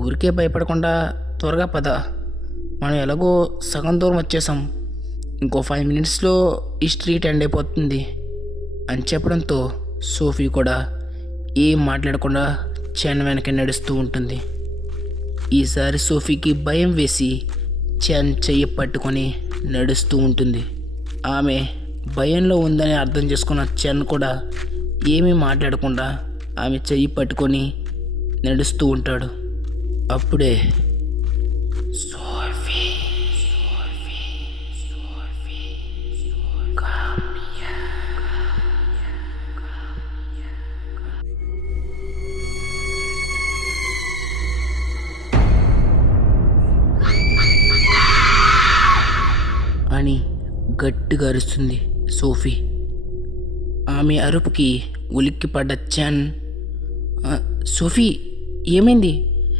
ఊరికే భయపడకుండా త్వరగా పద. మనం ఎలాగో సగం దూరం వచ్చేసాం. ఇంకో 5 మినిట్స్లో ఈ స్ట్రీట్ ఎండ్ అయిపోతుంది అని చెప్పడంతో సోఫీ కూడా ఏం మాట్లాడకుండా చెన్ వెనక నడుస్తూ ఉంటుంది. ఈసారి సోఫీకి భయం వేసి చెన్ చెయ్యి పట్టుకొని నడుస్తూ ఉంటుంది. ఆమె భయంలో ఉందని అర్థం చేసుకున్న చెన్ కూడా ఏమీ మాట్లాడకుండా ఆమె చెయ్యి పట్టుకొని నడుస్తూ ఉంటాడు. అప్పుడే సోఫీ అని గట్టిగా అరుస్తుంది సోఫీ. ఆమె అరుపుకి ఉలిక్కిపడ్డ చెన్, సోఫీ ఏమైంది